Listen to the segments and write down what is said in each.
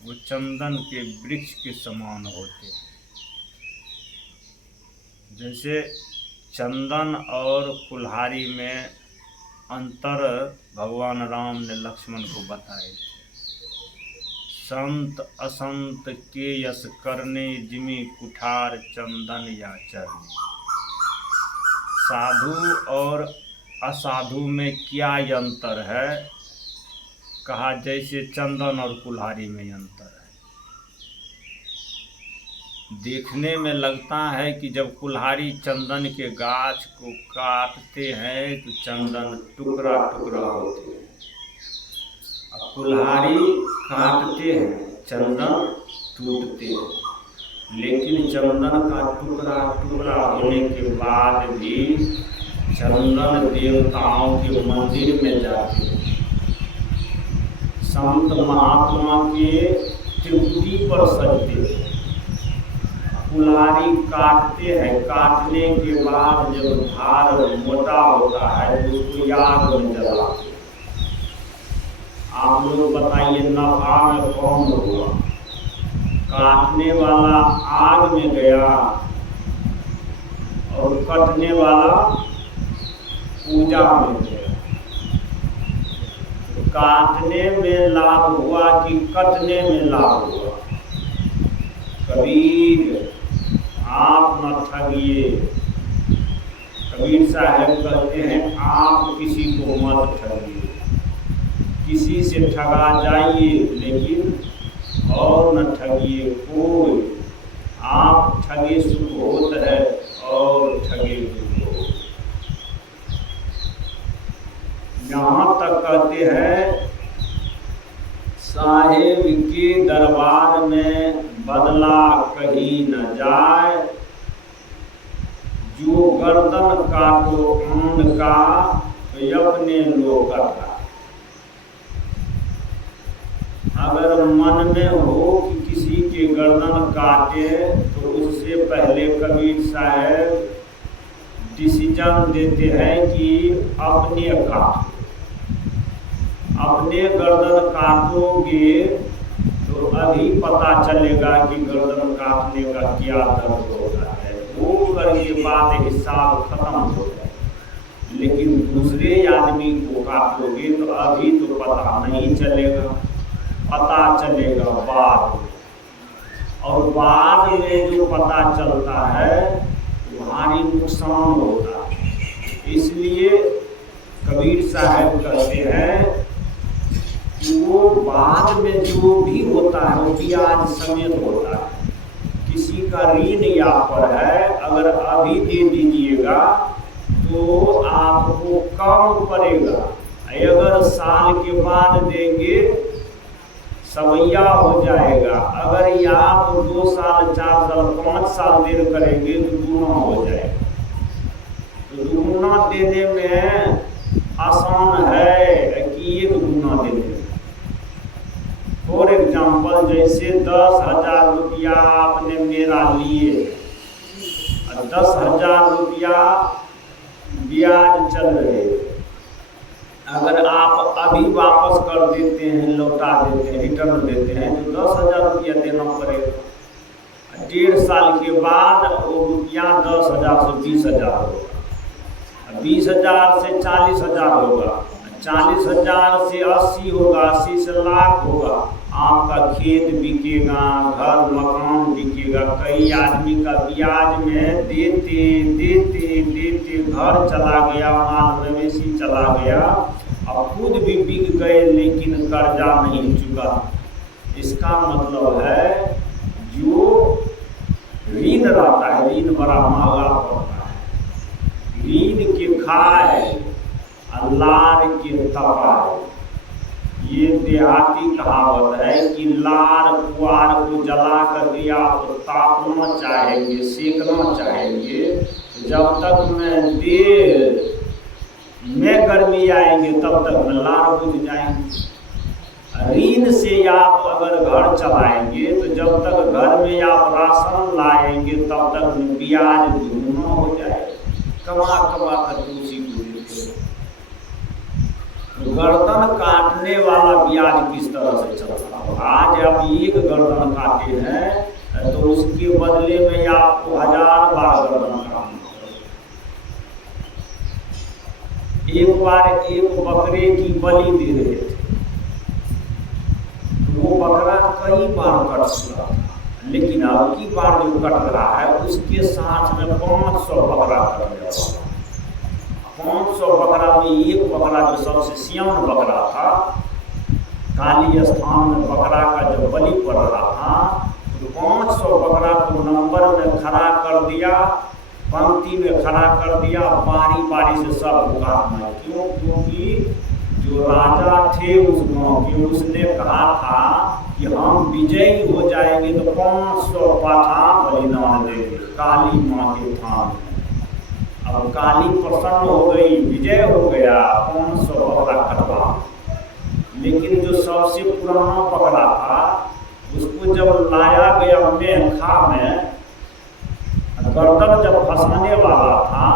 वो चंदन के वृक्ष के समान होते हैं। जैसे चंदन और कुल्हाड़ी में अंतर भगवान राम ने लक्ष्मण को बताए थे। संत असंत के यस करने जिमी कुठार चंदन या चरनी। साधु और असाधु में क्या अंतर है? कहा जैसे चंदन और कुल्हाड़ी में अंतर है। देखने में लगता है कि जब कुल्हाड़ी चंदन के गाछ को काटते हैं तो चंदन टुकड़ा टुकड़ा होते हैं, और कुल्हाड़ी काटते हैं चंदन टूटते हैं। लेकिन चंदन का टुकड़ा टुकड़ा होने के बाद भी चंदन देवताओं के मंदिर में जाते हैं, संत महात्मा के त्रिपुटी पर सजते हैं। कुल्हाड़ी काटते हैं, काटने के बाद जब धार मोटा होता है तो उसको आग में जलाते हैं। आप लोग बताइए नफा में कौन हुआ? काटने वाला आग में गया और कटने वाला पूजा में गया। काटने में लाभ हुआ कि कटने में लाभ हुआ? कबीर आप न ठगिए। कबीर साहब कहते हैं आप किसी को मत ठगिए। किसी से ठगा जाइए लेकिन और न ठगिए कोई। आप ठगे सुख होत है और ठगे दुख हो। यहाँ तक कहते हैं साहेब के दरबार में बदला कहीं न जाए, जो गर्दन काटो आन का तो अपने लोकता। अगर मन में हो कि किसी के गर्दन काटे तो उससे पहले कबीर साहब डिसीजन देते हैं कि अपने काटो। अपने गर्दन काटोगे तो अभी पता चलेगा कि गर्दन काटने का क्या दर्द होता है। वो करके बाद हिसाब खत्म हो जाए। लेकिन दूसरे आदमी को काटोगे तो अभी तो पता नहीं चलेगा, पता चलेगा बाद में। और बाद में जो पता चलता है भारी नुकसान होता है। इसलिए कबीर साहब कहते हैं कि वो बाद में जो भी होता है वो ब्याज समेत होता है। किसी का ऋण यहाँ पर है, अगर अभी दे दीजिएगा तो आपको कम पड़ेगा। अगर साल के बाद देंगे सवैया हो जाएगा। अगर ये आप 2 साल 4 साल 5 साल देर करेंगे तो दूना हो जाएगा। तो दूना देने में आसान है कि 1 गुना देने में। फॉर एग्जाम्पल जैसे 10,000 रुपया आपने मेरा लिए, 10,000 रुपया ब्याज चल रहे। अगर आप अभी वापस कर देते हैं, लौटा देते हैं, रिटर्न देते हैं तो 10,000 रुपया देना पड़ेगा। 1.5 साल के बाद वो रुपया 10,000 से 20,000 होगा, 20,000 से 40,000 होगा, 40,000 से 80 होगा, 80 से लाख होगा। आपका खेत बिकेगा, घर मकान बिकेगा। कई आदमी का ब्याज में देते देते देते घर चला गया, माल मवेशी चला गया, और खुद भी बिक गए लेकिन कर्जा नहीं चुका। इसका मतलब है जो ऋण रहता है, ऋण बड़ा महंगा पड़ता है। ऋण के खाए लार के तपाए, ये देहाती कहावत है कि लार पुआर को जला कर दिया तो तापना चाहेंगे, सेकना चाहेंगे। जब तक में देर में गर्मी आएंगे तब तक में लार बुझ जाएंगे। ऋण से आप अगर घर चलाएंगे तो जब तक घर में आप राशन लाएंगे तब तक में ब्याज दुगना हो जाएगा। कमा कमा कर उसी को देते हो। तो गर्दन काटने वाला ब्याज किस तरह से चलता है। आज आप एक गर्दन काटे हैं तो उसके बदले में आपको 1000 बार गर्दन काटना। एक बार एक बकरे की बलि दे रहे थे, तो वो बकरा कई बार कट चुका था, लेकिन अब की बार जो कट रहा है उसके साथ में 500 बकरा कट गया। 500 बकरा में एक बकरा जो सबसे सियान बकरा था, काली स्थान में बकरा का जो बलि पड़ रहा था, तो 500 बकरा को नंबर में खड़ा कर दिया, पंक्ति में खड़ा कर दिया, बारी बारी से सब काटना। क्यों? क्योंकि जो राजा थे उस गांव के, उसने कहा था कि हम विजयी हो जाएंगे तो 500 पाठान बलिदान देंगे काली माँ के थान में। अब काली प्रसन्न हो गई, विजय हो गया, 500 बकरा कटवा। लेकिन जो सबसे पुराना बकरा था उसको जब लाया गया मेखा में, गर्दन जब फंसाने वाला था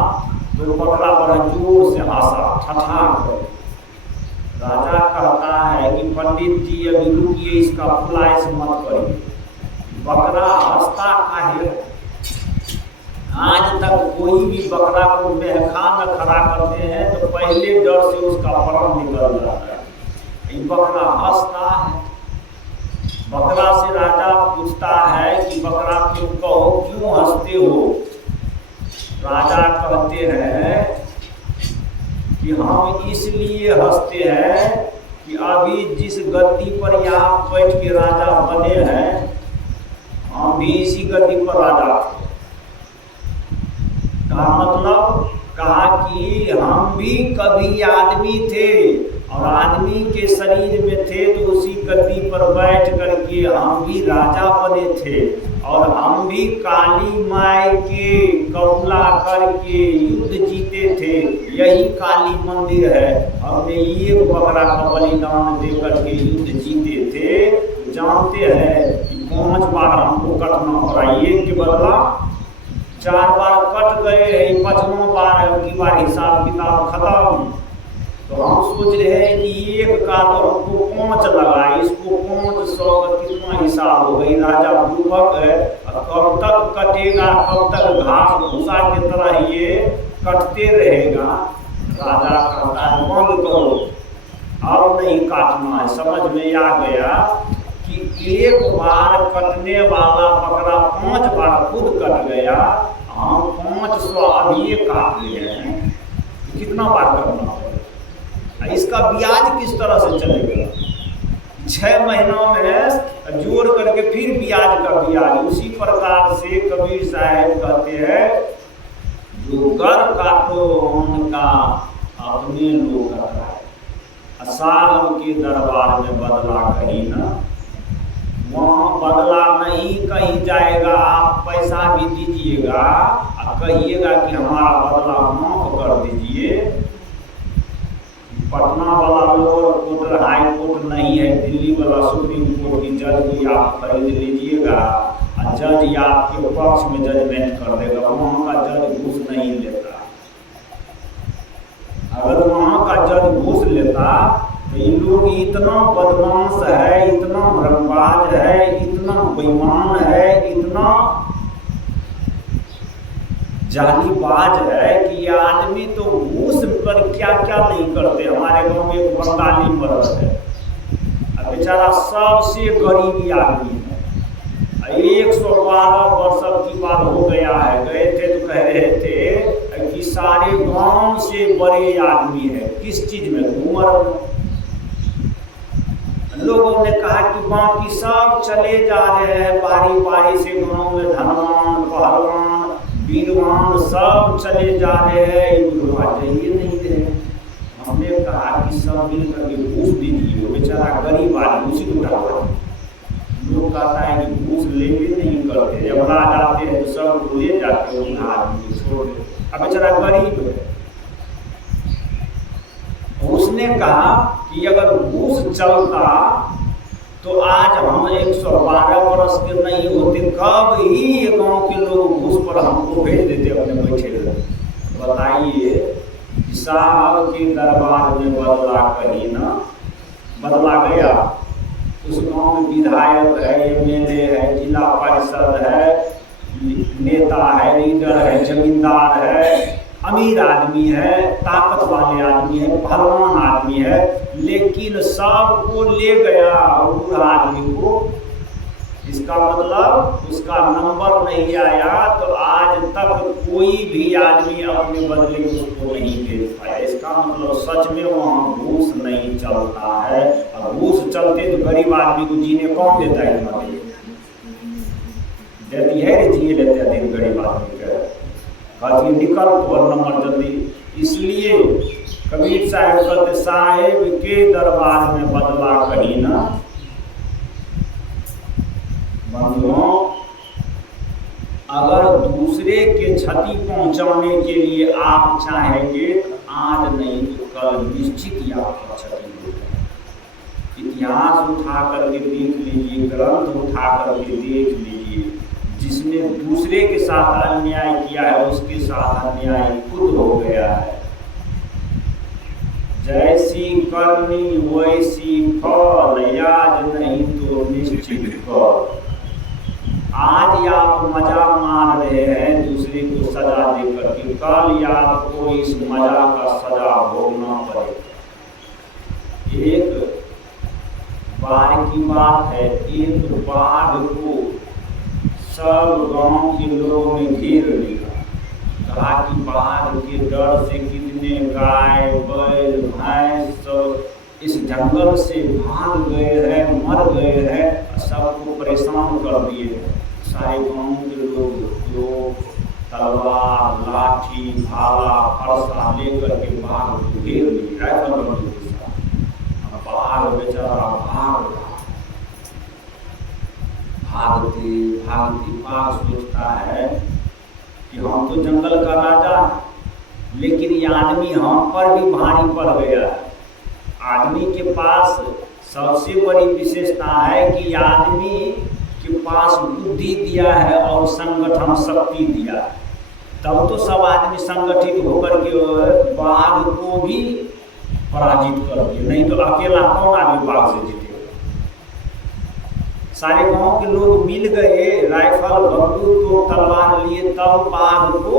तो बकरा बड़ा जोर से हंसा, ठठाकर। राजा कहता है कि पंडित जी अभी रुकिए, इसका फुलाइश मत करिए। बकरा हंसता काहे? आज तक कोई भी बकरा को मेहखा में खड़ा करते हैं तो पहले डर से उसका प्राण निकल जाता है। ये बकरा हंसता है। बकरा से राजा पूछता है कि बकरा तुम कहो क्यों हंसते हो? राजा कहते हैं कि हम इसलिए हंसते हैं कि अभी जिस गद्दी पर आप बैठ के राजा बने हैं, हम भी इसी गद्दी पर राजा थे। का मतलब कहा कि हम भी कभी आदमी थे और आदमी के शरीर में थे, तो उसी गद्दी पर बैठ करके हम भी राजा बने थे और हम भी काली माई के कबूला करके युद्ध जीते थे। यही काली मंदिर है। हमने एक बकरा का बलिदान देकर के युद्ध जीते थे। तो जानते हैं कि 5 बार हमको कटना पड़ा, एक के बदला 4 बार कट गए, 5वां बार है, उनकी बार हिसाब किताब खत्म। तो हम सोच रहे हैं कि एक का तो हमको 5 लगा, इसको 500 का कितना हिसाब हो गई। राजा बुर्बक है, कब तक कटेगा, कब तक घास भूसा की तरह ये कटते रहेगा। राजा कहता है बंद करो, अब नहीं काटना है। समझ में आ गया कि एक बार कटने वाला बकरा 5 बार खुद कट गया, हम 500 अभी काट लिए हैं, कितना बार करना पड़ेगा। इसका ब्याज किस तरह से चलेगा? 6 महीनों में जोड़ करके फिर ब्याज का ब्याज। उसी प्रकार से कबीर साहब कहते हैं, जो कर काटो उनका अपने लोग है, साहब के दरबार में बदला कहीं ना, वहाँ बदला नहीं कहीं जाएगा। आप पैसा भी दीजिएगा और कहिएगा कि हमारा बदला माफ कर दीजिए। पटना वाला लोअर कोर्ट हाई कोर्ट नहीं है, दिल्ली वाला सुप्रीम कोर्ट की जज भी आप खरीद लीजिएगा और जज आपके पक्ष में जजमेंट कर देगा। वहाँ का जज घूस नहीं लेता। अगर वहाँ का जज घूस लेता तो इन लोग इतना बदमाश है, इतना भ्रमबाज है, इतना बेईमान है, इतना जालीबाज है कि ये आदमी तो घूस पर क्या क्या नहीं करते। हमारे गांव में एक बंगाली मर्द है, बेचारा सबसे गरीबी आदमी है, 112 वर्ष की बात हो गया है। गए थे तो कह रहे थे कि सारे गांव से बड़े आदमी है। किस चीज में? उम्र में। लोगों ने कहा कि बाकी सब चले जा रहे हैं बारी बारी से, गांव में धनवान पहलवान वीरवान सब चले जा रहे हैं, बुढ़वा चाहिए नहीं रहे। हमने कहा कि सब मिल करके घूस दीजिए, बेचारा गरीब आदमी उसी को उठा। लोग कहता है कि घूस लेके नहीं करते, जब राज आते हैं तो सब ले जाते हैं, उन आदमी को छोड़ देते। अब बेचारा गरीब है। उसने कहा कि अगर घूस चलता तो आज हम 112 वर्ष के नहीं होते, कब ही ये गांव के लोग घूस पर हमको भेज देते अपने बैठे। बताइए कि साहब के दरबार में बदला कहीं ना बदला गया। उस गांव में विधायक है, एमएलए है, जिला परिषद है, नेता है, लीडर है, जमींदार है, अमीर आदमी है, ताकत वाले आदमी है, पहलवान आदमी है, लेकिन सबको ले गया बूढ़ा आदमी को। इसका मतलब उसका नंबर नहीं आया, तो आज तक कोई भी आदमी अपने बदले में उसको नहीं भेज पाया। इसका मतलब सच में वहाँ घूस नहीं चलता है। और घूस चलते तो गरीब आदमी को जीने कौन देता है? देती है रे, जिए लेते हैं दिन गरीब आदमी के। कहती निकल और नंबर जल्दी। इसलिए कबीर साहब कहते साहेब के दरबार में बदला कहीं ना। बंधुओं, अगर दूसरे के क्षति पहुंचाने के लिए आप चाहेंगे तो आज नहीं तो कल निश्चित ही आपका क्षति होगा। इतिहास उठा करके देख लीजिए, ग्रंथ उठा करके देख लीजिए, जिसने दूसरे के साथ अन्याय किया है उसके साथ अन्याय खुद हो गया है। जैसी करनी वैसी फल, याद नहीं तो निश्चित फल। आज आप मजा मार रहे हैं दूसरे को सजा देकर के, कल आपको इस मजा का सजा भोगना पड़ेगा। एक बार की बात है, एक बाघ को सब गांव के लोगों ने घेर लिया। कहा कि बाघ के डर से कितने गाय, बैल, भैंस सब इस जंगल से भाग गए हैं, मर गए हैं, सबको परेशान कर दिए। सारे गांव के लोग तलवार, लाठी, भाला, फरसा लेकर के बाघ को घेर लिए, राइफल बंदूक के साथ। बाघ बेचारा भाग रहा, भागते भागते बाघ सोचता है कि हम तो जंगल का राजा हैं, लेकिन ये आदमी हम पर भी भारी पड़ गया है। आदमी के पास सबसे बड़ी विशेषता है कि आदमी के पास बुद्धि दिया है और संगठन शक्ति दिया है। तब तो सब आदमी संगठित होकर के बाघ को भी पराजित कर दिए, नहीं तो अकेला कौन आदमी बाघ से जीतेगा। सारे गांव के लोग मिल गए, राइफल, बंदूक तो तलवार लिए, तब बाघ को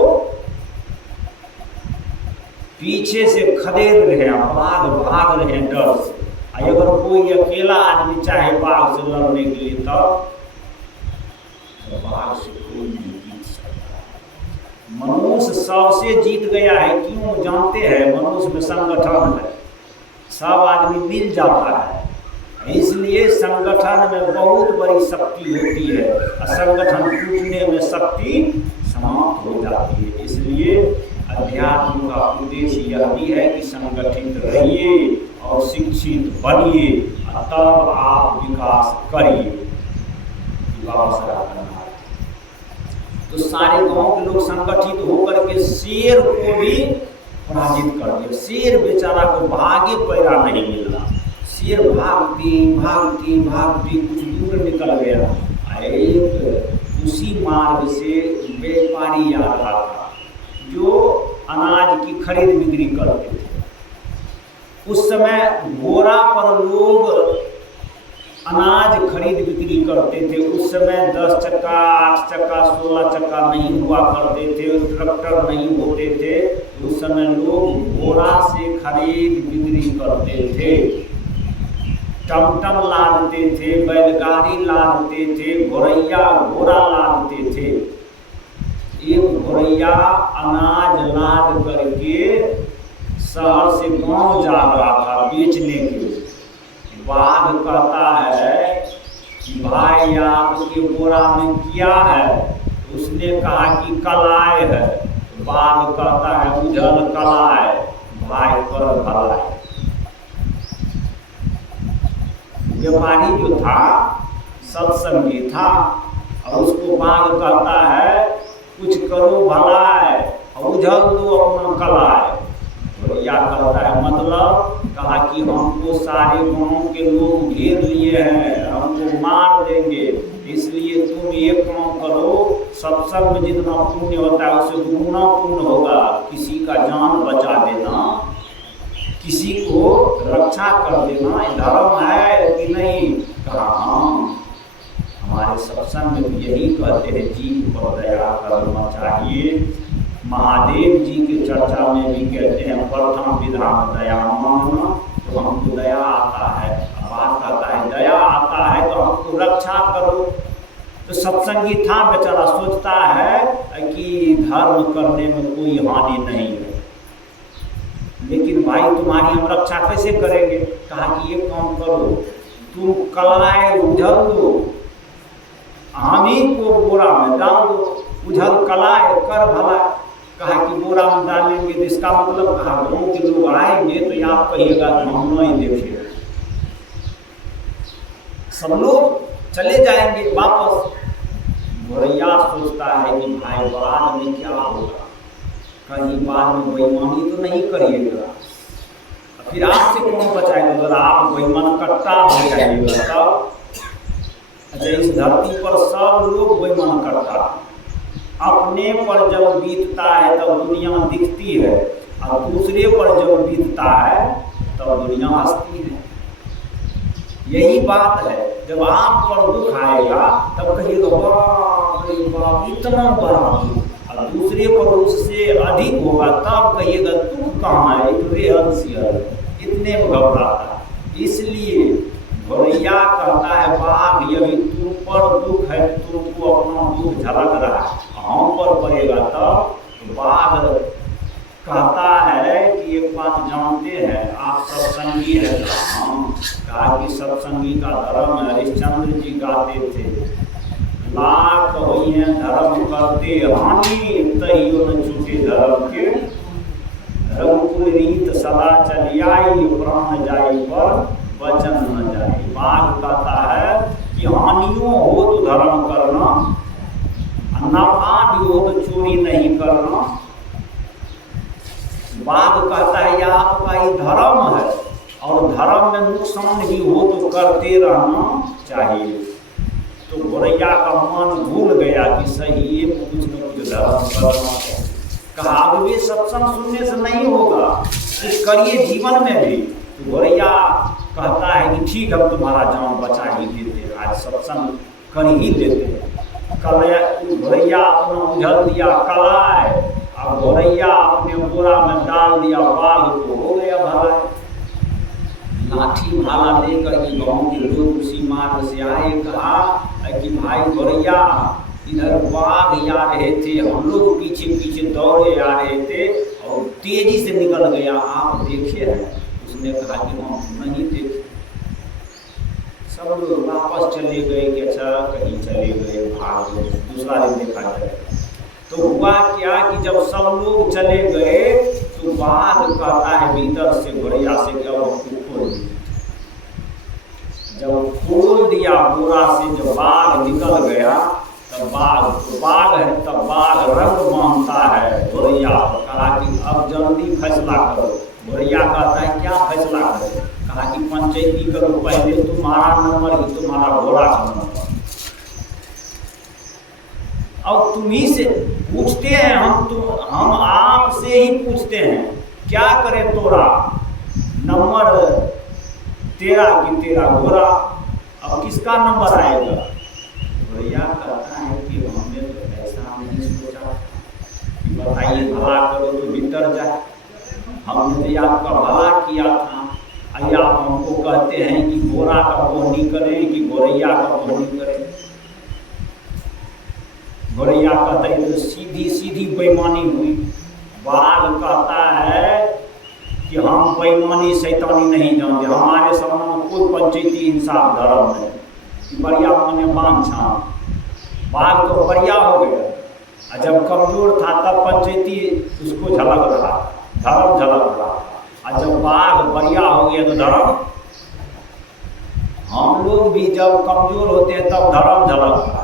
पीछे से खदेड़ रहे हैं, बाघ भाग रहे हैं डर से। अगर कोई अकेला आदमी चाहे बाघ से लड़ने के लिए, तब बाघ से कोई नहीं जीत सकता। मनुष्य सबसे जीत गया है, क्यों जानते हैं? मनुष्य में संगठन है, सब आदमी मिल जाता है, इसलिए संगठन में बहुत बड़ी शक्ति होती है और संगठन टूटने में शक्ति समाप्त हो जाती है। इसलिए अध्यात्म का उद्देश्य यह भी है कि संगठित रहिए और शिक्षित बनिए, तब आप विकास करिए। तो सारे गांव के लोग संगठित होकर के शेर को भी पराजित कर दिया। शेर बेचारा को भागे पैरा नहीं मिला, शेर भागती भागती भागती कुछ दूर निकल गया। एक उसी मार्ग से व्यापारी आ रहा था जो अनाज की खरीद बिक्री करते थे। उस समय घोड़ा पर लोग अनाज खरीद बिक्री करते थे। उस समय 10 चक्का, 8 चक्का, 16 चक्का नहीं हुआ करते थे, ट्रैक्टर नहीं होते थे। उस समय लोग घोड़ा से खरीद बिक्री करते थे, टमटम लादते थे, बैलगाड़ी लादते थे, घोड़ैया घोड़ा लादते थे। एक घोड़ैया अनाज लाद करके शहर से गांव जा रहा था बेचने के लिए। बाघ कहता है कि भाई आपके बोरा में क्या है? उसने कहा कि कलाई है। बाघ कहता है उजल कलाई, भाई पर भलाई। व्यापारी जो था सत्संगी था और उसको बाघ कहता है कुछ करो भलाई और उजल दो अपना कलाई। तो या कहता है मतलब कहा कि हमको सारे गांव के लोग घेर लिए हैं, हमको मार देंगे, इसलिए तुम एक काम करो, सत्संग में जितना पुण्य होता है उससे दुगुना पुण्य होगा। किसी का जान बचा देना, किसी को रक्षा कर देना, धर्म है कि नहीं? कहा हाँ। हमारे सत्संग में तो यही कहते हैं, जीव पर दया करना चाहिए। महादेव जी की चर्चा में भी कहते हैं प्रथम विधान दया मानना। तो हमको दया आता है, बात आता है, दया आता है तो हमको रक्षा करो। तो सत्संगी था बेचारा, सोचता है कि धर्म करने में कोई हानि नहीं है, लेकिन भाई तुम्हारी हम रक्षा कैसे करेंगे? कहा कि ये काम करो, तुम कलाएं उझल दो, हम ही को बोरा में डाल दो, उझल कलाएं कर भला। कहा कि बोरा में डालेंगे तो इसका मतलब कहा गाँव के लोग आएंगे तो आप कहिएगा हम नहीं देखे, सब लोग चले जाएंगे वापस। गोरैया सोचता है कि भाई बाद में क्या होगा, कहीं बाद में बेईमानी तो नहीं करिएगा, फिर आपसे कौन बचाएगा? अगर आप बेईमान कट्टा हो जाइएगा तब। अच्छा, इस धरती पर सब लोग बेईमान कट्टा, अपने पर जब बीतता है तब दुनिया दिखती है, और दूसरे पर जब बीतता है तब दुनिया हंसती है। यही बात है, जब आप पर दुख आएगा तब कहिएगा बाप रे बाप इतना बड़ा दुख, और दूसरे पर उससे अधिक होगा तब कहिएगा दुख कहाँ है, इतने में घबराता। इसलिए गोरैया कहता है बाघ यदि तुम पर दुख है, तुमको अपना दुख झलक रहा है, हम पर पड़ेगा तब। तो बाघ कहता है कि एक बात जानते हैं आप सत्संगी है? हम कहा कि सत्संगी का धर्म हरिश्चंद्र जी गाते थे, लाख हुई है धर्म करते हानि, तैयो न छूटे धर्म के, रघुकुल रीत सदा चली आई, प्राण जाई पर वचन न जाए। बाघ कहता है कि हानियों हो तो धर्म करना, नफा भी हो तो चोरी नहीं करना। बाघ कहता है यह आपका ही धर्म है, और धर्म में नुकसान भी हो तो करते रहना चाहिए। तो गोरैया का मन भूल गया कि सही कुछ न कुछ धर्म करना चाहिए। कहा अब भी सत्संग सुनने से नहीं होगा, कुछ करिए जीवन में भी। तो गोरैया कहता है कि ठीक है तुम्हारा जान बचा ही देते हैं, आज सत्संग कर ही देते हैं। गोरैया अपना उझल दिया कलाए, अब गोरैया अपने बोरा में डाल दिया, बाघ को हो गया भला। लाठी भाला लेकर के गाँव के लोग उसी मार्ग से आए, कहा कि भाई गोरैया इधर बाघ आ रहे थे, हम लोग पीछे पीछे दौड़े आ रहे थे और तेजी से निकल गया, आप देखे हैं? उसने कहा कि हम नहीं देखे। सब लोग वापस चले गए कि अच्छा कहीं चले गए, भाग गए, दूसरा दिन देखा जाए। तो हुआ क्या कि जब सब लोग चले गए तो बाघ कहता है भीतर से गोरैया से कि अब हमको खोल दिया। जब खोल दिया बोरा से, जब बाघ निकल गया तब बाघ है, तब बाघ रंग मानता है गोरैया। कहा कि अब जल्दी फैसला करो। गोरैया कहता है क्या फैसला करो? कहा कि पंचायती करो, पहले तुम्हारा नंबर ही तुम्हारा घोड़ा का नंबर, अब तुम्ही से पूछते हैं हम आपसे ही पूछते हैं क्या करें तोरा, नंबर तेरा कि तेरा घोड़ा, अब किसका नंबर आएगा? भैया कहता है कि हमने तो ऐसा नहीं सोचा, बताइए भला करो तो भीतर जाए, हमने तो आपका भला किया था, आइए आप हमको कहते हैं कि घोड़ा का बोहनी करें कि गोरैया का बोहनी करें। गोरैया कहता है तो सीधी सीधी बेईमानी हुई। बाघ कहता है कि हम बेईमानी शैतानी नहीं जानते, हमारे सामने में कोई पंचायती इंसाफ धर्म है, बढ़िया माने मान छान। बाघ तो बढ़िया हो गया, जब कमजोर था तब पंचायती उसको झलक रहा, धर्म झलक रहा, और जब बाघ बढ़िया हो गया तो धर्म। हम लोग भी जब कमजोर होते हैं तब धर्म झलक रहा,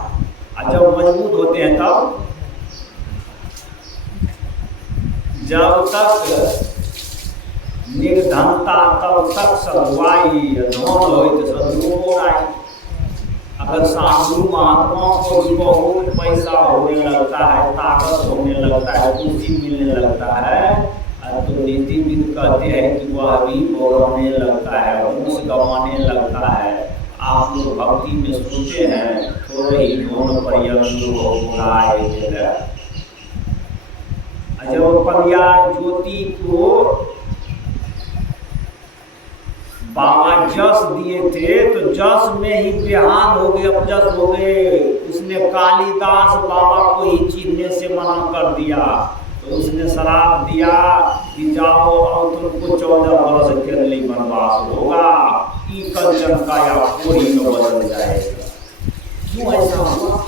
और जब मजबूत होते हैं तब। जब तक निर्धनता तब तक सदवाई, धन हो तो सदुराई। अब अगर साधु महात्माओं को भी बहुत पैसा होने लगता है, ताकत होने लगता है, खुशी मिलने लगता है, तो नीतिविद कहते हैं कि वह भी बोलने लगता है, होश गंवाने लगता है। आप लोग भक्ति में सुनते हैं, थोड़े ही धुन पर्यंत हो बुलाए। जब कल्याण ज्योति को बाबा जस दिए थे तो जस में ही बेहाल हो गए, अपजस हो गए। उसने कालिदास बाबा को ही चीनने से मना कर दिया, तो उसने श्राप दिया कि जाओ और तुमको 14 वर्ष के लिए वनवास होगा, ई कंचन का या कोरी में बदल जाएगा। क्यों ऐसा हुआ?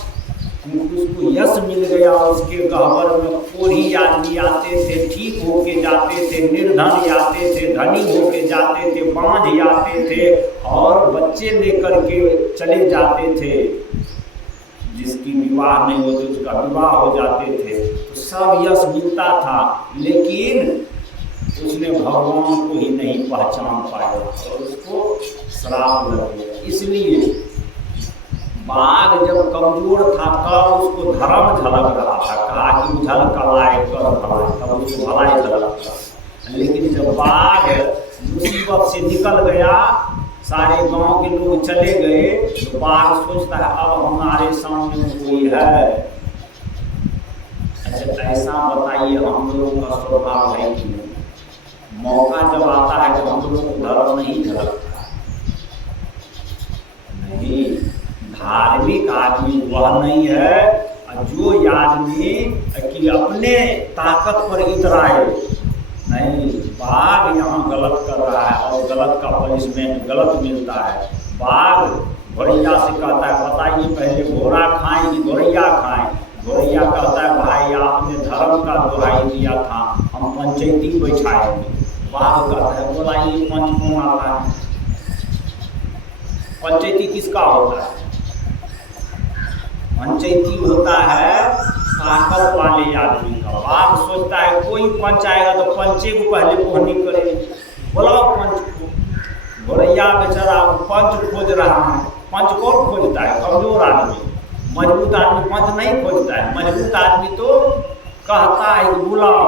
उसको यश मिल गया, उसके गहवर में कोढ़ी आदमी आते थे, ठीक होके जाते थे, निर्धन आते थे, धनी होके जाते थे, बांझ आते थे और बच्चे लेकर के चले जाते थे। जिसकी विवाह नहीं होती उसका विवाह हो जाते थे, तो सब यश मिलता था, लेकिन उसने भगवान को ही नहीं पहचान पाया और उसको श्राप लग गया। इसलिए बाघ जब कमजोर था तब उसको धर्म झलक रहा था, कहा कि उछल कलाए कर भलाई, तब उसको भलाई झलक था। लेकिन जब बाघ मुसीबत से निकल गया, सारे गांव के लोग चले गए, तो बाघ सोचता है अब हमारे सामने कोई है। अच्छा ऐसा बताइए, हम लोगों का स्वभाव है कि नहीं? मौका जब आता है तो हम लोगों को धर्म नहीं झलकता नहीं। धार्मिक आदमी वह नहीं है जो आदमी कि अपने ताकत पर इतराए नहीं। बाघ यहाँ गलत कर रहा है और गलत का पनिशमेंट गलत मिलता है। बाघ घोड़ैया से कहता है बताइए पहले घोड़ा खाएं कि घोड़ैया खाएं? घोड़ैया कहता है भाई आपने धर्म का दुहाई दिया था, हम पंचायती बैठाएंगे। बाघ कहता है बोलाइए पंच कौन आता है? पंचायती किसका होता है? पंचायती होता है ताकत वाले आदमी का। बाघ सोचता है कोई पंच आएगा तो पंचे को पहले कोहनी करेंगे, बुलाओ पंच को। घोड़ैया बेचारा पंच खोज रहा है। पंच कौन खोजता है? कमजोर आदमी। मजबूत आदमी पंच नहीं खोजता है। मजबूत आदमी तो कहता है कि बुलाओ।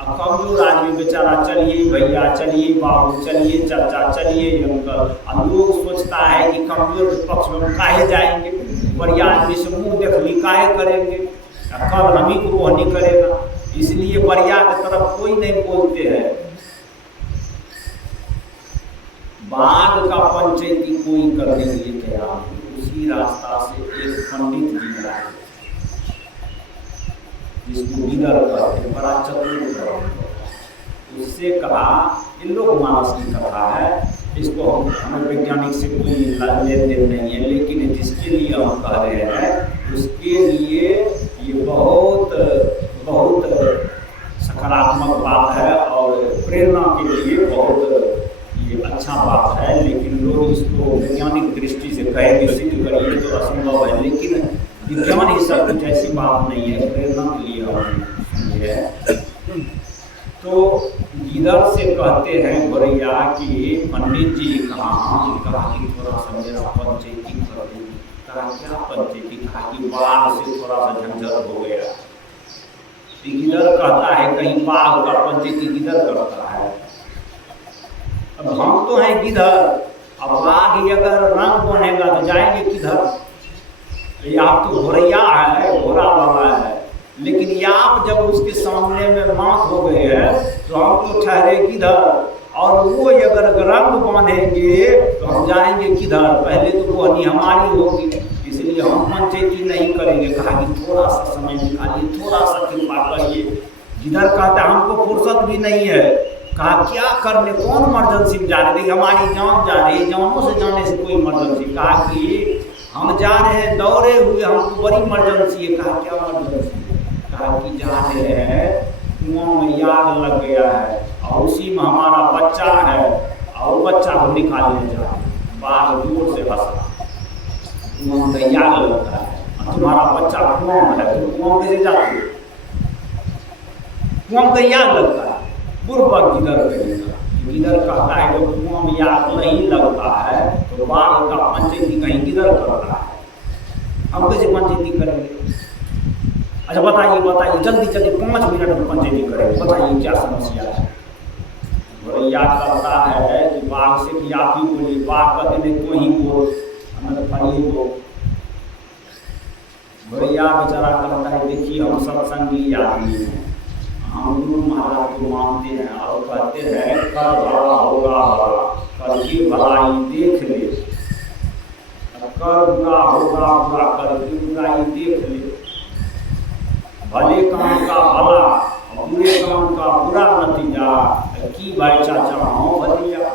अब कमजोर आदमी बेचारा चलिए भैया, चलिए बाबू, चलिए चाचा, चलिए अंकल। अब लोग सोचता है कि कमजोर के पक्ष में काहे जाएंगे, बढ़िया आदमी से मुँह देख ली काहे करेंगे, कल हम ही को वो नहीं करेगा, इसलिए बढ़िया की तरफ कोई नहीं बोलते हैं। बाघ का पंचायती कोई करने के लिए तैयार नहीं। उसी रास्ता से एक पंडित जी आए जिसको गिदर कहते हैं, बड़ा चतुर। उससे कहा इन लोग मानस की कथा है, इसको हमें वैज्ञानिक से कोई लेन देन नहीं है, लेकिन जिसके लिए हम कह रहे हैं उसके लिए ये बहुत बहुत सकारात्मक बात है और प्रेरणा के लिए बहुत ये अच्छा बात है। लेकिन लोग इसको वैज्ञानिक दृष्टि से कहेंगे सिद्ध करिए तो असंभव है, लेकिन विज्ञान ही सब कुछ ऐसी बात नहीं है, प्रेरणा के लिए हम समझे। तो गिदर से कहते हैं घोड़ैया कि पंडित जी कहाँ? कहा कि थोड़ा सा मेरा पंचायती कर दीजिए। कहा क्या पंचायती? कहा कि बाघ से थोड़ा सा झंझट हो गया। गिदर कहता है कहीं बाघ का पंचायती गिदर करता है? अब हम तो हैं गिदर, अब बाघ ही अगर रंग बनेगा तो जाएंगे किधर? आप तो घोड़ैया है, घोड़ा वाला है, लेकिन आप जब उसके सामने में मात हो गए हैं तो हम तो ठहरे किधर? और वो अगर रंग बांधेंगे तो हम जाएंगे किधर? पहले तो वो नहीं हमारी होगी, इसलिए हम पंचायती नहीं करेंगे। कहा कि थोड़ा सा समय निकालिए, थोड़ा सा कृपा करिए। गिदर कहता हमको फुर्सत भी नहीं है। कहा क्या करने, कौन इमरजेंसी में जा रहे थे? हमारी जान जा रही है, जानों से जाने से कोई इमरजेंसी? कहा कि हम जा रहे हैं दौड़े हुए, हमको बड़ी इमरजेंसी है। कहा क्या इमरजेंसी? कहा कि जा रहे हैं कुआं में याद लग गया है और उसी में हमारा बच्चा है और बच्चा को निकालने जा रहे हैं। बाघ जोर से हंसा। कुआं में याद लगता है, तुम्हारा बच्चा कुआं में है, तुम कुआं कैसे जाते हो? कुआं में याद लगता है। बुर्बक गिदर कहेगा। गिदर कहता है जब कुआं में याद नहीं लगता है तो बाघ का पंचायती कहीं गिदर करता है। हम कैसे पंचायती करेंगे? अच्छा बताइए बताइए जल्दी जल्दी 5 मिनट में पंचायती करेंगे, बताइए क्या समस्या है? गोरैया कहता है कि बाघ से कि आप ही बोलिए, बाघ कहते नहीं तो ही बोल, हमें फरिए दो। गोरैया बेचारा कहता है देखिए हम सत्संगी आदमी हैं, हम गुरु महाराज को मानते हैं और कहते हैं कर भला होगा भला, करके भलाई देख ले, कर बुरा होगा बुरा, करके बुराई देख ले। भले काम का भला बुरे काम का बुरा नतीजा की भाई चाचा हो भतिया।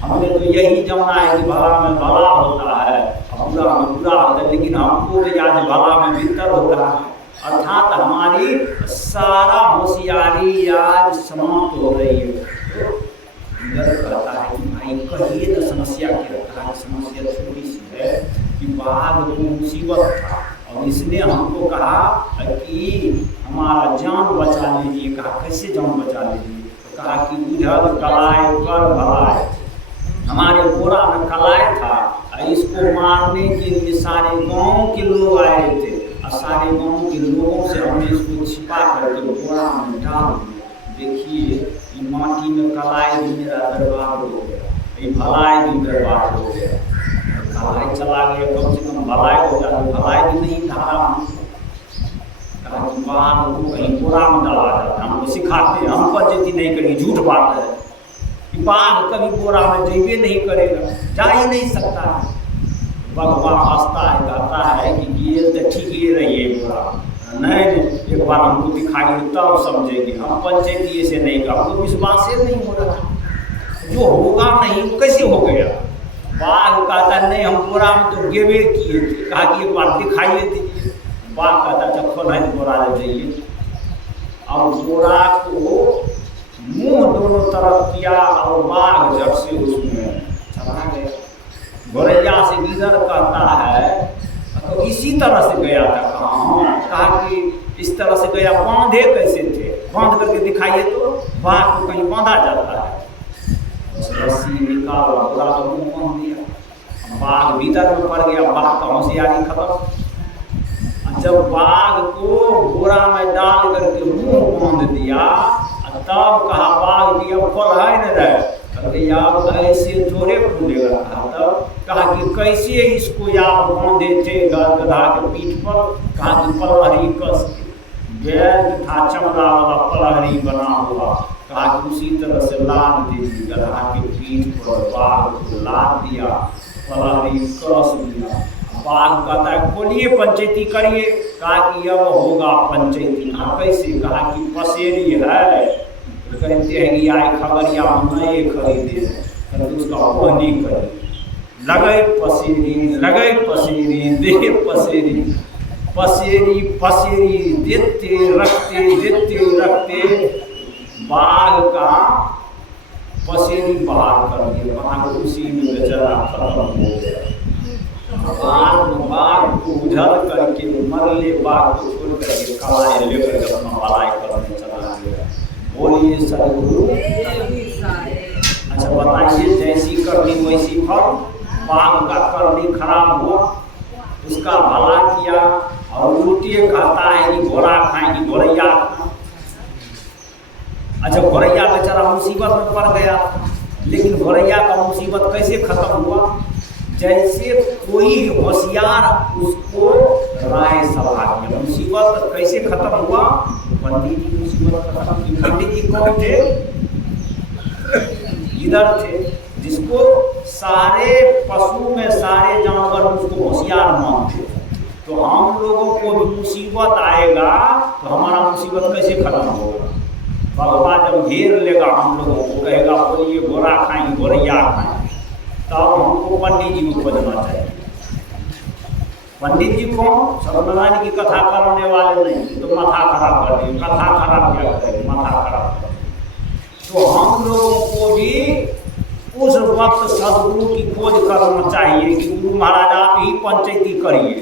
हमने तो यही जाना है कि भला में भला होता है और बुरा में बुरा होता है, लेकिन हमको भी आज भला में भीतर हो रहा है, अर्थात हमारी सारा होशियारी आज समाप्त हो रही है। तो कहता है कि भाई कहिए तो समस्या क्या रहता है? समस्या छोटी सी है कि बाघ को मुसीबत था और इसने हमको कहा कि हमारा जान बचा लीजिए। कहा कैसे जान बचा लीजिए? तो कहा कि उधर कलाए कर भलाए, हमारे बोरा में कलाए था, इसको मारने के लिए सारे गांव के लोग आए थे और सारे गांव के लोगों से हमने इसको छिपा करके बोरा में डाल दिया। देखिए माटी में कलाई भी मेरा बर्बाद हो गया, ये भलाई भी बर्बाद हो गया। भलाई चला गया, कम से कम भलाई हो जाती, भलाई भी नहीं धारा। बाघ को कहीं बोरा में डाला जाता है, हमको सिखाते हैं, हम पंचायती नहीं करेंगे, झूठ बात है कि बाघ कभी बोरा में जेबे नहीं करेगा, जा ही नहीं सकता है। भगवान हंसता है, कहता है कि ये तो ठीक ही रहिए बोरा, नहीं एक बार हमको दिखाइए तब समझेंगे, हम पंचायती से नहीं का, हमको विश्वास से नहीं हो रहा, जो होगा नहीं वो कैसे हो गया? बाघ कहता नहीं हम बोरा में तो गेबे किए थे, कहा कि एक बार दिखाइए दीजिए। बाघ कहता चक्कर है बोरा ले जाइए, और बोरा को मुंह दोनों तरफ किया और बाघ झट से उसमें चला गया। गोरैया से गिदर कहता है तो इसी तरह से गया था। कहा कि इस तरह से गया, बांधे कैसे थे? बांध करके दिखाइए तो बाघ को कहीं बांधा जाता है। रस्सी निकाला, बोरा को मुंह बांध दिया, बाघ भीतर में पड़ गया, बाघ का होशियारी खत्म। जब बाघ को बोरा में डाल करके मुंह बांध दिया तब कहा बाघ की अब फल है न रहे, आप ऐसे थोड़े खुलेगा। तब कहा कि कैसे इसको आप बांधे थे गधा के पीठ पर? कहा कि पलहरी कस बैग था, चमड़ा वाला पलहरी बना हुआ, कहा कि उसी तरह से लाद दीजिए गधा के पीठ पर। बाघ को लाद दिया, पलहरी कस दिया। बाघ कहता है खोलिए पंचायती करिए। कहा कि अब होगा पंचायती। कहा कैसे? कहा कि पसेरी है, कहते हैं कि आए खबरिया नए खरीदे तो उसका वहनी करे, लगे पसेरी दे पसेरी, पसेरी पसेरी देते रखते बाघ का पसेरी बाहर कर दिया। बाघ उसी में बेचारा खत्म हो गया। बाघ को उधर करके मरले बाघ को छोड़ करके कलाई लेकर अपना भलाई करने चला गया। बोलिए सदगुरु। अच्छा बताइए, जैसी करनी वैसी फल। बाघ का करनी खराब हुआ, उसका भला किया और उल्टे कहता है कि घोड़ा खाएंगी, गोरैया। अच्छा गोरैया बेचारा मुसीबत में पड़ गया, लेकिन गोरैया का मुसीबत कैसे खत्म हुआ? जैसे कोई होशियार उसको राय सलाह किया। मुसीबत कैसे खत्म हुआ? पंडित जी मुसीबत खत्म की। पंडित जी कौन थे? इधर थे, जिसको सारे पशु में सारे जानवर उसको होशियार मानते। तो हम लोगों को भी मुसीबत आएगा तो हमारा मुसीबत कैसे खत्म होगा? भगवान जब घेर लेगा हम लोगों को, कहेगा बोलिए घोड़ा खाएंगे, गोरैया खाएंगे, तब हमको पंडित जी को खोजना चाहिए। पंडित जी को सत्यनारायण की कथा करने वाले नहीं, तो माथा खराब कर दिए। कथा खराब क्या करेंगे? माथा खराब कर। तो हम लोगों को भी उस वक्त सदगुरु की खोज करना चाहिए कि गुरु महाराज आप ही पंचायती करिए।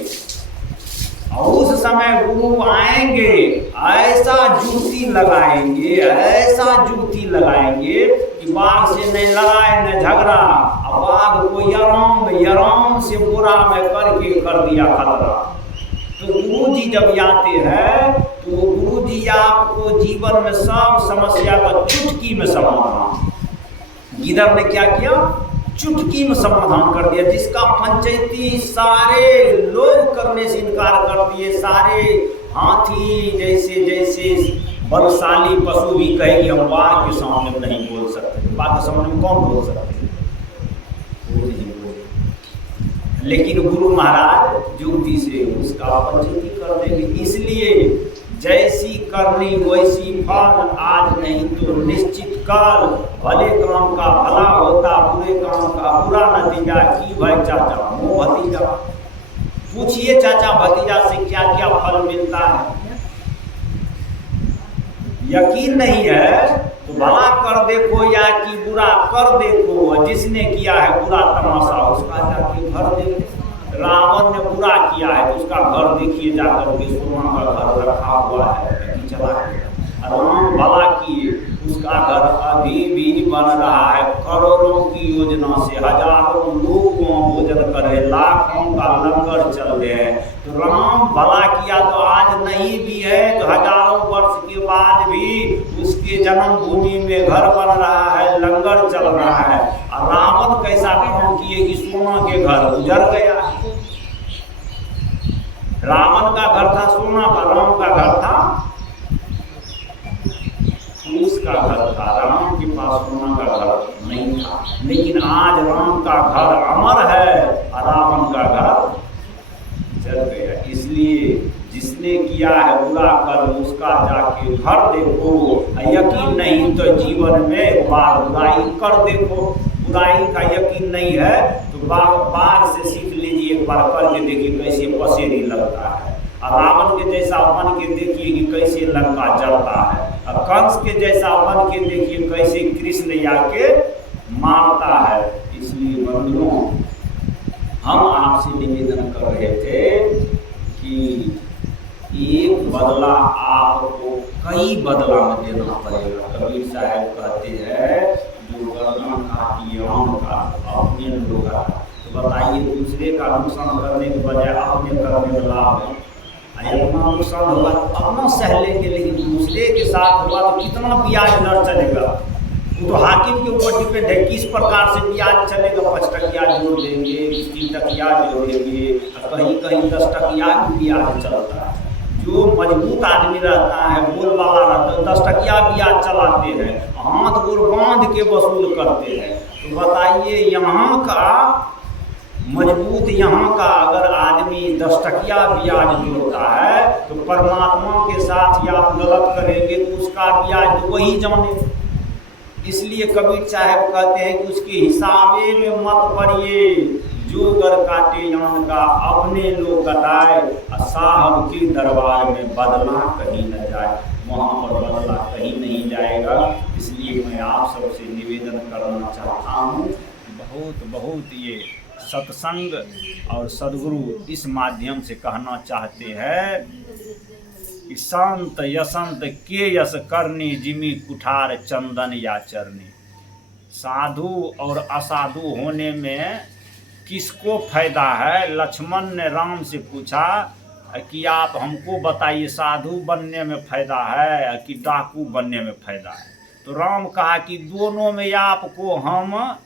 और उस समय गुरु आएंगे, ऐसा जुगती लगाएंगे, ऐसा जुगती लगाएंगे कि बाघ से नहीं लड़ाई न झगड़ा, अब बाघ को यराम से बुरा में करके कर दिया खतरा। तो गुरु जी जब आते हैं तो गुरु जी आपको जीवन में सब समस्या का चुटकी में समाधान, गिदड़ ने क्या किया, चुटकी में समाधान कर दिया। जिसका पंचायती सारे लोग करने से इनकार कर दिए, सारे हाथी जैसे जैसे बलशाली पशु भी कहेंगे हम बाघ के सामने नहीं बोल सकते, बाघ के सामने में कौन बोल सकते, लेकिन गुरु महाराज युक्ति से उसका पंचायती कर देंगे। इसलिए जैसी करनी वैसी फल, आज नहीं तो निश्चित कल, भले काम का भला होता, बुरे काम का बुरा नतीजा। की भाई चाचा मोह भतीजा, पूछिए चाचा भतीजा से क्या क्या फल मिलता है। यकीन नहीं है तो भला कर देखो या कि बुरा कर देखो, जिसने किया है बुरा तमाशा उसका जाके घर देखो। रावण ने बुरा किया है तो उसका घर देखिए जाकर के, सोना का घर रखा हुआ है, चला राम भला किए उसका घर अभी भी बन रहा है, करोड़ों की योजना से हजारों लोग भोजन करे, लाखों का लंगर चल रहे हैं। तो राम भला किया तो आज नहीं भी है तो हजारों वर्ष के बाद भी उसके जन्मभूमि में घर बन रहा है, लंगर चल रहा है। और रावण कैसा काम किए कि सोना के घर उजड़ गया। रावण का घर था सोना का, राम का घर था उसका घर था, राम के पास सोना का घर नहीं था। लेकिन आज राम का घर अमर है और रावण का घर जल गया। इसलिए जिसने किया है बुरा कर्म उसका जाके घर देखो, यकीन नहीं तो जीवन में एक बार बुराई कर देखो। बुराई का यकीन नहीं है तो बाघ से सीख लीजिए, एक बार करके देखिए कैसे पसेरी लगता है। और रावण के जैसा बन के देखिए कि कैसे लंका जलता है, और कंस के जैसा बन के देखिए कैसे कृष्ण आके मारता है। इसलिए बंधुओं हम आपसे निवेदन कर रहे थे कि एक बदला आपको कई बदला में देना पड़ेगा। कबीर साहब कहते हैं जो गर्दन काटी आम का अपने लोग का, तो बताइए दूसरे का नुकसान करने के बजाय अपने करने में लाभ है। अपना नुकसान होगा अपना सह लेंगे, लेकिन दूसरे के साथ होगा तो कितना ब्याज दर चलेगा वो तो हाकिम के ऊपर डिपेंड है, किस प्रकार से ब्याज चलेगा। 5 टकिया जोड़ देंगे, 3 टकिया जोड़ेंगे, कहीं कहीं 10 टकिया भी ब्याज चलता है। जो मजबूत आदमी रहता है, बोल वाला रहता है, 10 टकिया ब्याज चलाते हैं, हाथ गोर बांध के वसूल करते हैं। तो बताइए यहाँ का मजबूत, यहाँ का अगर आदमी 10 टकिया ब्याज जोड़ता है तो परमात्मा के साथ या आप गलत करेंगे तो उसका ब्याज तो वही जाने। इसलिए कबीर साहब कहते हैं कि उसके हिसाबे में मत पड़िए, जो गर काटे जान का अपने लोग कटाए, साहब के दरबार में बदला कहीं न जाए। वहाँ पर बदला कहीं नहीं जाएगा। इसलिए मैं आप सबसे निवेदन करना चाहता हूँ, बहुत ये सत्संग और सद्गुरु इस माध्यम से कहना चाहते हैं कि संत यसंत के यस करनी, जिमी कुठार चंदन या चरनी। साधु और असाधु होने में किसको फायदा है? लक्ष्मण ने राम से पूछा कि आप हमको बताइए, साधु बनने में फायदा है कि डाकू बनने में फायदा है? तो राम कहा कि दोनों में आपको हम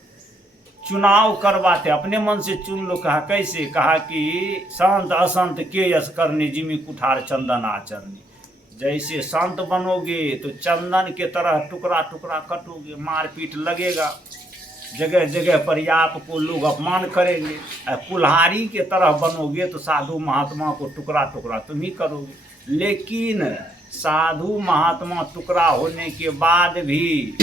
चुनाव करवाते, अपने मन से चुन लो। कहा कैसे? कहा कि संत असंत के यस करनी, जिमी कुठार चंदन आचरनी। जैसे संत बनोगे तो चंदन के तरह टुकड़ा टुकड़ा कटोगे, मारपीट लगेगा, जगह जगह पर आपको लोग अपमान करेंगे। कुल्हाड़ी के तरह बनोगे तो साधु महात्मा को टुकड़ा टुकड़ा तुम ही करोगे। लेकिन साधु महात्मा टुकड़ा होने के बाद भी,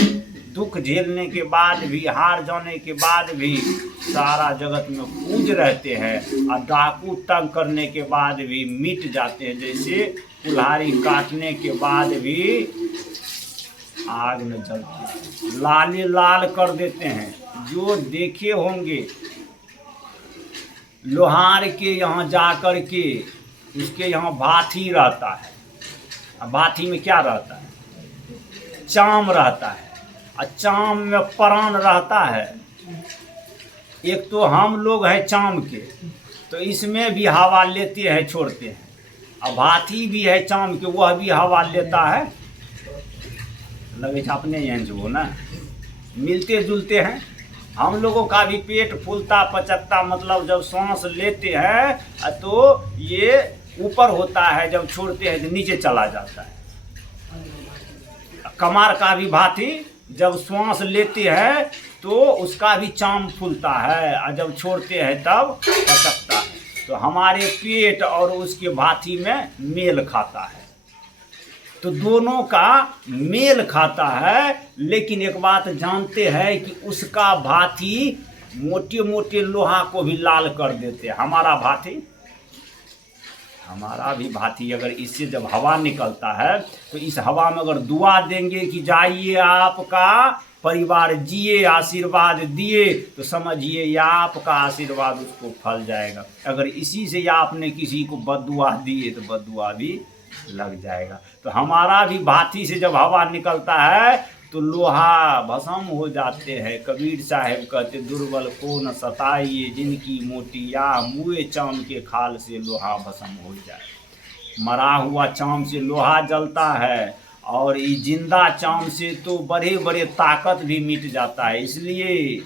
दुख झेलने के बाद भी, हार जाने के बाद भी सारा जगत में पूज रहते हैं, और डाकू तंग करने के बाद भी मिट जाते हैं। जैसे कुल्हाड़ी काटने के बाद भी आग में जलते, लाले लाल कर देते हैं। जो देखे होंगे लोहार के यहाँ जा कर के उसके यहाँ भाथी रहता है। अब भाथी में क्या रहता है? चाम रहता है, और चाम में प्राण रहता है। एक तो हम लोग हैं चाम के, तो इसमें भी हवा लेते हैं छोड़ते हैं। अब हाथी भी है चाम के, वह भी हवा लेता है। लगे अपने यहाँ जो ना मिलते जुलते हैं। हम लोगों का भी पेट फूलता पचकता, मतलब जब सांस लेते हैं तो ये ऊपर होता है, जब छोड़ते हैं तो नीचे चला जाता है। कमार का भी भांति जब श्वास लेते हैं तो उसका भी चाम फूलता है, और जब छोड़ते हैं तब पचकता है। तो हमारे पेट और उसके भांति में मेल खाता है, तो दोनों का मेल खाता है। लेकिन एक बात जानते हैं कि उसका भांति मोटे मोटे लोहा को भी लाल कर देते हैं। हमारा भी भांति अगर इससे जब हवा निकलता है तो इस हवा में अगर दुआ देंगे कि जाइए आपका परिवार जिए, आशीर्वाद दिए, तो समझिए या आपका आशीर्वाद उसको फल जाएगा। अगर इसी से या आपने किसी को बद्दुआ दिए तो बद्दुआ भी लग जाएगा। तो हमारा भी भांति से जब हवा निकलता है तो लोहा भस्म हो जाते हैं। कबीर साहब कहते दुर्बल को न सताइए, जिनकी मोटिया मुए चाम के खाल से लोहा भस्म हो जाए। मरा हुआ चाम से लोहा जलता है, और ये जिंदा चाम से तो बड़े बड़े ताकत भी मिट जाता है। इसलिए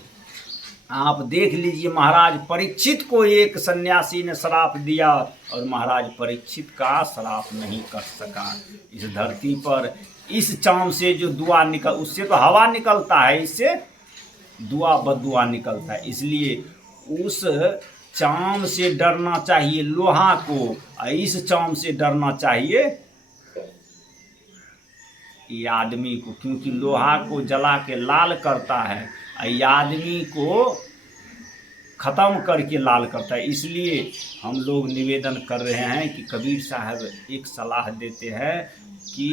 आप देख लीजिए, महाराज परीक्षित को एक सन्यासी ने श्राप दिया, और महाराज परीक्षित का श्राप नहीं कर सका। इस धरती पर इस चाम से जो दुआ निकल, उससे तो हवा निकलता है, इससे दुआ बद्दुआ निकलता है। इसलिए उस चाम से डरना चाहिए लोहा को, और इस चाम से डरना चाहिए ये आदमी को, क्योंकि लोहा को जला के लाल करता है, ये आदमी को ख़त्म करके लाल करता है। इसलिए हम लोग निवेदन कर रहे हैं कि कबीर साहब एक सलाह देते हैं कि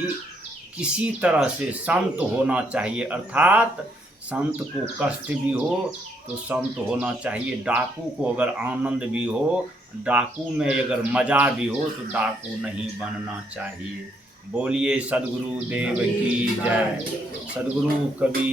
किसी तरह से संत होना चाहिए, अर्थात संत को कष्ट भी हो तो संत होना चाहिए। डाकू को अगर आनंद भी हो, डाकू में अगर मज़ा भी हो, तो डाकू नहीं बनना चाहिए। बोलिए सद्गुरु देव की जय। सद्गुरु कबीर